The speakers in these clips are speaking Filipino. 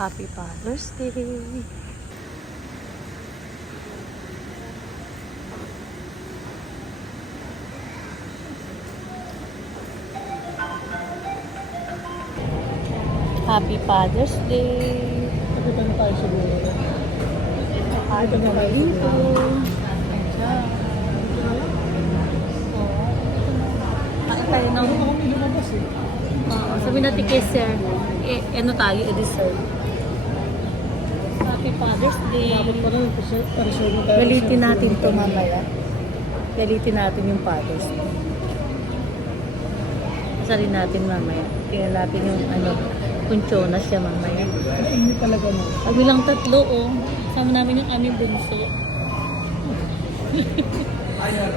Happy Father's Day! Happy Father's Day! Nakita na tayo siguro. Happy na ba dito? Kain tayo ng... Ano kami lumabas eh? sabi natin kay Sir, ano tayo, dessert. Happy Father's Day! Dapat pa rin, pa-reserve na tayo. Galitin natin to mamaya. Galitin natin yung Father's Day. Sasalin natin mamaya. Tingnan natin yung kunchonas siya mamaya. Hindi talaga mo. Kami lang tatlo, oh. Kasama namin yung aming bunso.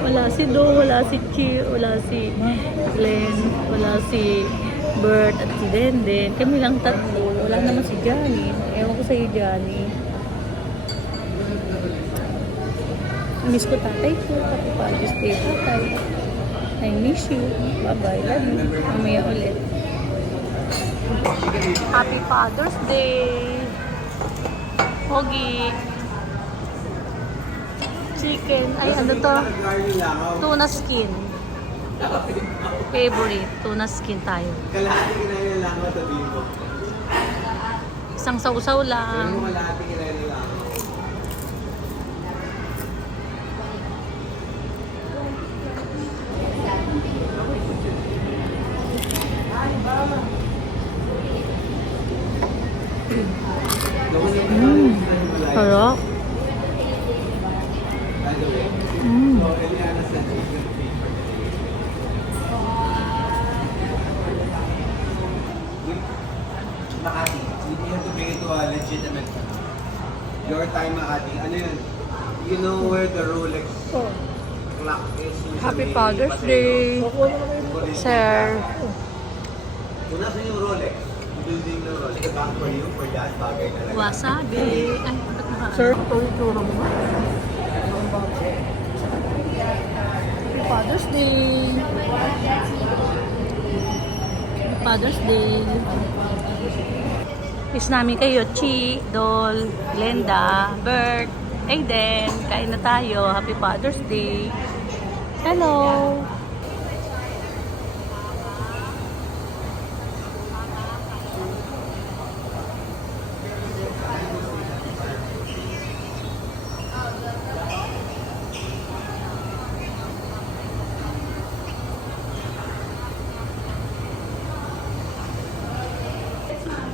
Wala si Do, wala si Chi, wala si Glenn, wala si Bert at si Denden. Kami lang tatlo. Wala naman si Johnny. Ewan ko sa'yo, Johnny. Miss ko tatay ko. Happy Father's Day, tatay. I miss you. Bye-bye. Love you. Mamaya ulit. Happy Father's Day! Pogi! Chicken. Ay, ano to? Tuna skin. Favorite. Tuna skin tayo. Kalahati kinain lang ako sabihin mo. Isang sausaw lang. Kalahati kinain lang ako. Harap. Makati, you have to bring it to a legitimate your time, Makati. Ano yun? You know where the Rolex clock is? Happy Father's Day, Sir. Kung nasa yung Rolex, building ng Rolex, back for you, for that, bagay talaga. Wasabi. Ay, ba't naka? Sir, ito yung tsura mo. Happy Father's Day. Happy Father's Day. Wish namin kayo, Chi, Dol, Glenda, Bert, Aiden. Kain na tayo. Happy Father's Day. Hello.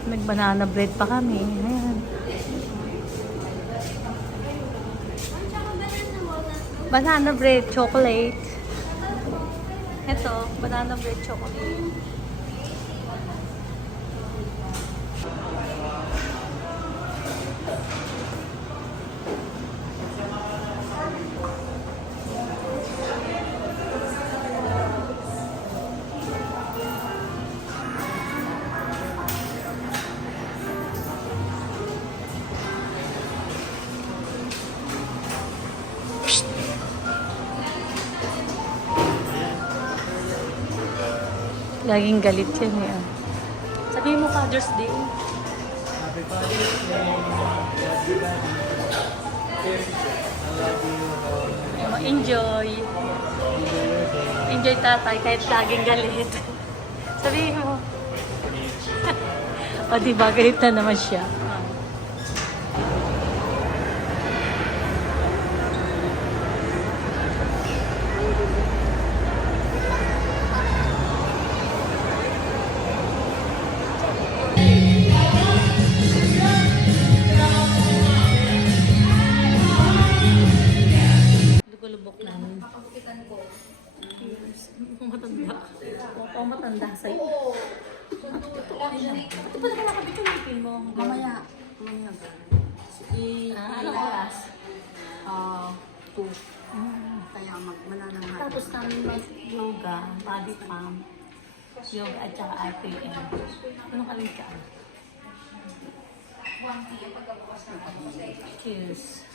Nag-banana bread pa kami. Ayan. Banana bread, chocolate. Ito, banana bread, chocolate. Laging galit yan eh. Sabihin mo Father's Day. Happy Father's Day. Love you, Daddy. I love you. Enjoy. Enjoy tatay kahit laging galit. Sabihin mo. O diba, galit na naman siya. Lubok namin. Yes. Matanda. Mukhang matanda sa'yo. Ito pala nakabit yung ipin mo. Mamaya. Anong oras? 2. Kaya mananang hati. Tapos namin mag-yoga, body pump, yoga at saka RPM. Anong kami ka? 1 p.m. Cheers.